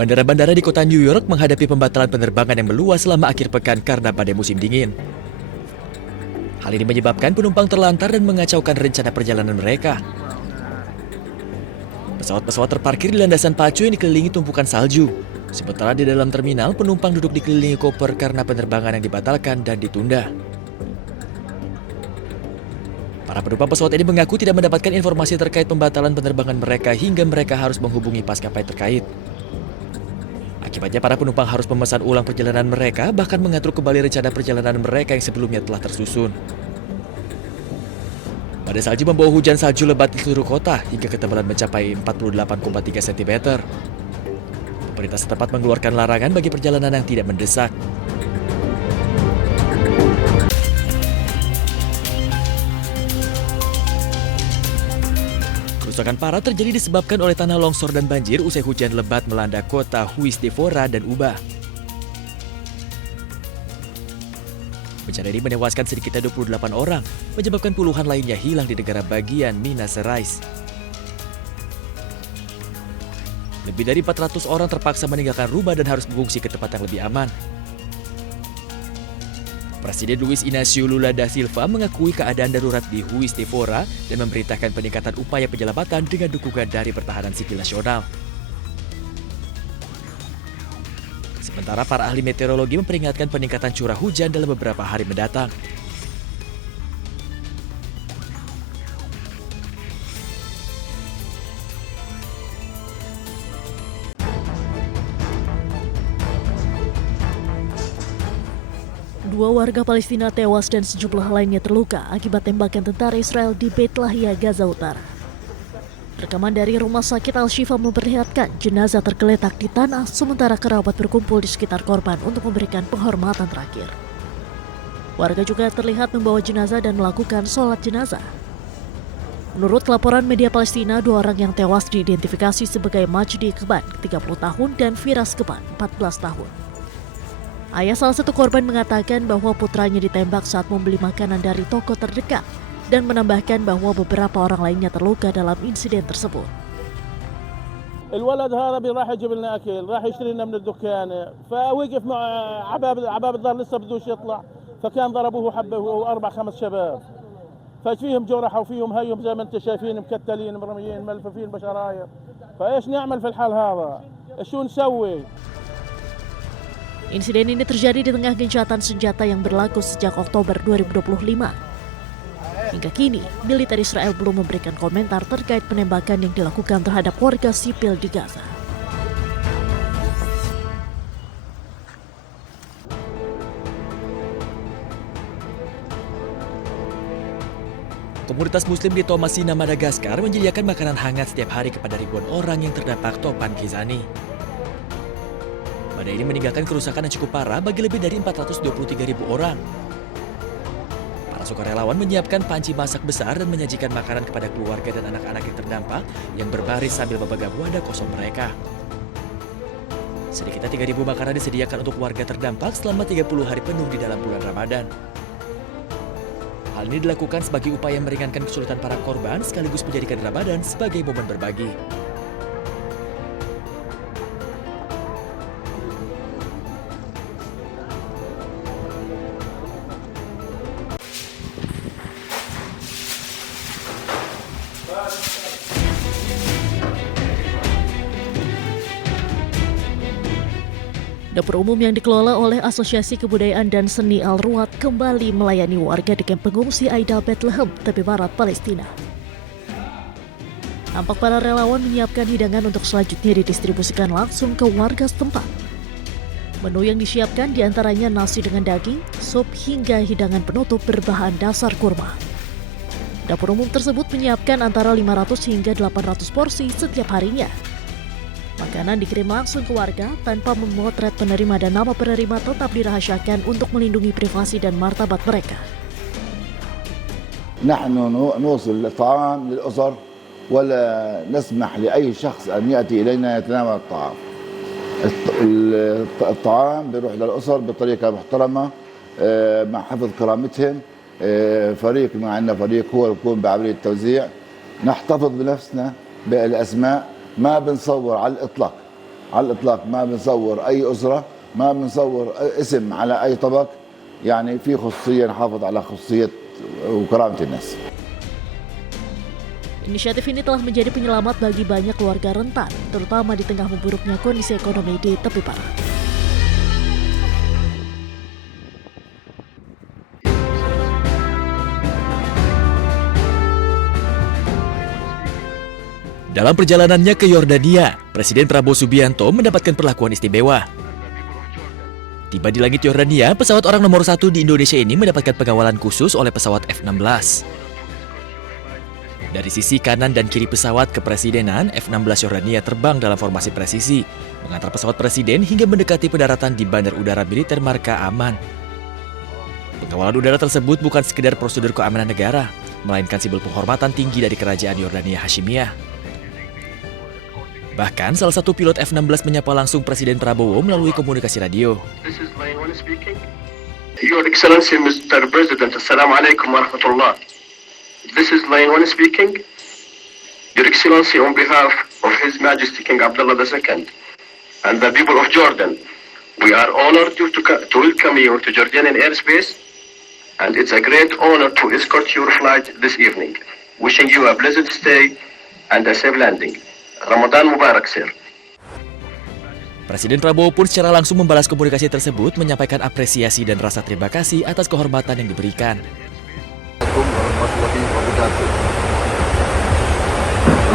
Bandara-bandara di kota New York menghadapi pembatalan penerbangan yang meluas selama akhir pekan karena badai musim dingin. Hal ini menyebabkan penumpang terlantar dan mengacaukan rencana perjalanan mereka. Pesawat-pesawat terparkir di landasan pacu yang dikelilingi tumpukan salju. Sementara di dalam terminal, penumpang duduk dikelilingi koper karena penerbangan yang dibatalkan dan ditunda. Para penumpang pesawat ini mengaku tidak mendapatkan informasi terkait pembatalan penerbangan mereka hingga mereka harus menghubungi maskapai terkait. Akibatnya para penumpang harus memesan ulang perjalanan mereka, bahkan mengatur kembali rencana perjalanan mereka yang sebelumnya telah tersusun. Badai salju membawa hujan salju lebat di seluruh kota hingga ketebalan mencapai 48,3 cm. Pemerintah setempat mengeluarkan larangan bagi perjalanan yang tidak mendesak. Kerusakan parah terjadi disebabkan oleh tanah longsor dan banjir usai hujan lebat melanda kota Juiz de Fora dan Ubah. Bencana ini menewaskan sedikitnya 28 orang, menyebabkan puluhan lainnya hilang di negara bagian Minas Gerais. Lebih dari 400 orang terpaksa meninggalkan rumah dan harus mengungsi ke tempat yang lebih aman. Presiden Luiz Inácio Lula da Silva mengakui keadaan darurat di Juiz de Fora dan memerintahkan peningkatan upaya penyelamatan dengan dukungan dari pertahanan sipil nasional. Sementara para ahli meteorologi memperingatkan peningkatan curah hujan dalam beberapa hari mendatang. Dua warga Palestina tewas dan sejumlah lainnya terluka akibat tembakan tentara Israel di Beit Lahia, Gaza Utara. Rekaman dari Rumah Sakit Al-Shifa memperlihatkan jenazah tergeletak di tanah sementara kerabat berkumpul di sekitar korban untuk memberikan penghormatan terakhir. Warga juga terlihat membawa jenazah dan melakukan sholat jenazah. Menurut laporan media Palestina, dua orang yang tewas diidentifikasi sebagai Majdi Keban, 30 tahun, dan Firas Keban, 14 tahun. Ayah salah satu korban mengatakan bahwa putranya ditembak saat membeli makanan dari toko terdekat dan menambahkan bahwa beberapa orang lainnya terluka dalam insiden tersebut. الولد هذا راح يجيب لنا اكل راح يشتري لنا من الدكان فوقف مع عباب الدار لسه بدوش يطلع فكان ضربوه حبه هو اربع خمس شباب ففيهم جرح وفيهم هيهم زي ما انتم شايفين مكتلين مرميين ملفوفين بشرايط فايش نعمل في الحال هذا شو نسوي. Insiden ini terjadi di tengah gencatan senjata yang berlaku sejak Oktober 2025. Hingga kini, militer Israel belum memberikan komentar terkait penembakan yang dilakukan terhadap warga sipil di Gaza. Komunitas Muslim di Tomasina, Madagaskar menyediakan makanan hangat setiap hari kepada ribuan orang yang terdampak topan Kizani. Badai ini meninggalkan kerusakan yang cukup parah bagi lebih dari 423.000 orang. Para sukarelawan menyiapkan panci masak besar dan menyajikan makanan kepada keluarga dan anak-anak yang terdampak yang berbaris sambil memegang wadah kosong mereka. Sedikitnya 3.000 makanan disediakan untuk warga terdampak selama 30 hari penuh di dalam bulan Ramadan. Hal ini dilakukan sebagai upaya meringankan kesulitan para korban sekaligus menjadikan Ramadan sebagai momen berbagi. Dapur umum yang dikelola oleh Asosiasi Kebudayaan dan Seni Al-Ruwad kembali melayani warga di kamp pengungsi Aida Bethlehem, tepi barat Palestina. Tampak para relawan menyiapkan hidangan untuk selanjutnya didistribusikan langsung ke warga setempat. Menu yang disiapkan diantaranya nasi dengan daging, sup hingga hidangan penutup berbahan dasar kurma. Dapur umum tersebut menyiapkan antara 500 hingga 800 porsi setiap harinya. Makanan dikirim langsung ke warga tanpa memotret penerima dan nama penerima tetap dirahasiakan untuk melindungi privasi dan martabat mereka. نحن نوصل الطعام للأسر ولا نسمح لأي شخص أن يأتي إلينا يتناول الطعام. الطعام بيروح للأسر بطريقة محترمة مع حفظ كرامتهم. فريق معنا فريق هو يقوم بعملية التوزيع. نحتفظ بنفسنا بالأسماء ما بنصور على الإطلاق على الإطلاق ما بنصور أي أسرة، ما بنصور اسم على أي طبق، يعني في خصوصية، نحافظ على خصوصية وكرامة الناس. Inisiatif ini telah menjadi penyelamat bagi banyak keluarga rentan, terutama di tengah memburuknya kondisi ekonomi di tepi barat. Dalam perjalanannya ke Yordania, Presiden Prabowo Subianto mendapatkan perlakuan istimewa. Tiba di langit Yordania, pesawat orang nomor 1 di Indonesia ini mendapatkan pengawalan khusus oleh pesawat F-16. Dari sisi kanan dan kiri pesawat kepresidenan, F-16 Yordania terbang dalam formasi presisi, mengantar pesawat presiden hingga mendekati pendaratan di Bandar Udara Militer Marka Aman. Pengawalan udara tersebut bukan sekedar prosedur keamanan negara, melainkan simbol penghormatan tinggi dari kerajaan Yordania Hashimiyah. Bahkan salah satu pilot F-16 menyapa langsung Presiden Prabowo melalui komunikasi radio. Your Excellency Mr. President, Assalamualaikum warahmatullah. This is Line 1 speaking. Your Excellency, on behalf of His Majesty King Abdullah II and the people of Jordan, we are honored to welcome you to Jordanian airspace, and it's a great honor to escort your flight this evening. Wishing you a pleasant stay and a safe landing. Ramadan Mubarak, sir. Presiden Prabowo pun secara langsung membalas komunikasi tersebut, menyampaikan apresiasi dan rasa terima kasih atas kehormatan yang diberikan.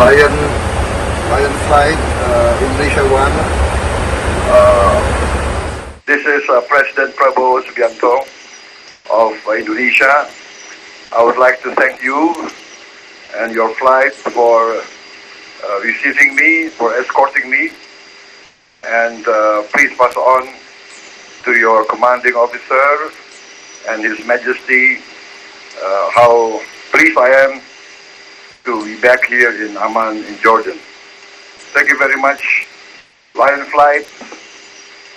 Lion Flight Indonesia One. This is President Prabowo Subianto of Indonesia. I would like to thank you and your flight for receiving me, for escorting me, and please pass on to your commanding officer and His Majesty how pleased I am to be back here in Amman in Jordan. Thank you very much. Lion Flight,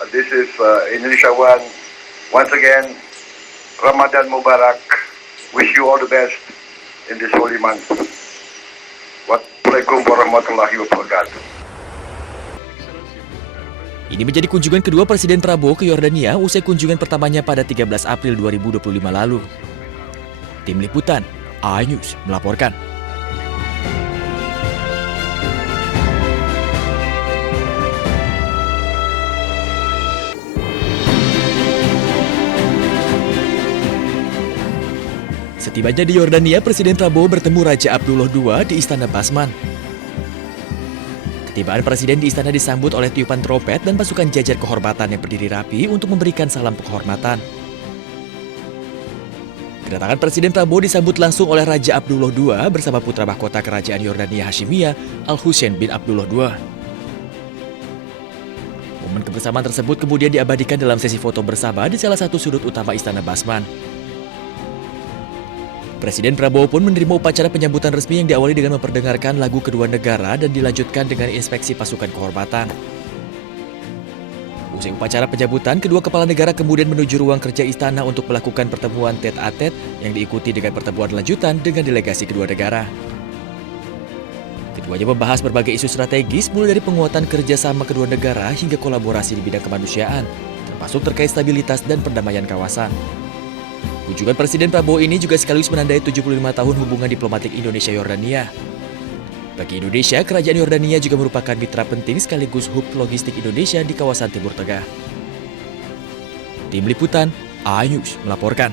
this is Indonesia One. Once again, Ramadan Mubarak. Wish you all the best in this holy month. Wassalamualaikum warahmatullahi wabarakatuh. Ini menjadi kunjungan kedua Presiden Prabowo ke Yordania usai kunjungan pertamanya pada 13 April 2025 lalu. Tim Liputan, iNews melaporkan. Setibanya di Yordania, Presiden Prabowo bertemu Raja Abdullah II di Istana Basman. Ketibaan Presiden di istana disambut oleh tiupan trompet dan pasukan jajar kehormatan yang berdiri rapi untuk memberikan salam penghormatan. Kedatangan Presiden Prabowo disambut langsung oleh Raja Abdullah II bersama putra mahkota kerajaan Yordania Hashimiyah, Al-Husain bin Abdullah II. Momen kebersamaan tersebut kemudian diabadikan dalam sesi foto bersama di salah satu sudut utama Istana Basman. Presiden Prabowo pun menerima upacara penyambutan resmi yang diawali dengan memperdengarkan lagu kedua negara dan dilanjutkan dengan inspeksi pasukan kehormatan. Usai upacara penyambutan, kedua kepala negara kemudian menuju ruang kerja istana untuk melakukan pertemuan tete-a-tete yang diikuti dengan pertemuan lanjutan dengan delegasi kedua negara. Keduanya membahas berbagai isu strategis mulai dari penguatan kerjasama kedua negara hingga kolaborasi di bidang kemanusiaan, termasuk terkait stabilitas dan perdamaian kawasan. Kunjungan Presiden Prabowo ini juga sekaligus menandai 75 tahun hubungan diplomatik Indonesia-Yordania. Bagi Indonesia, kerajaan Yordania juga merupakan mitra penting sekaligus hub logistik Indonesia di kawasan Timur Tengah. Tim Liputan, iNews melaporkan.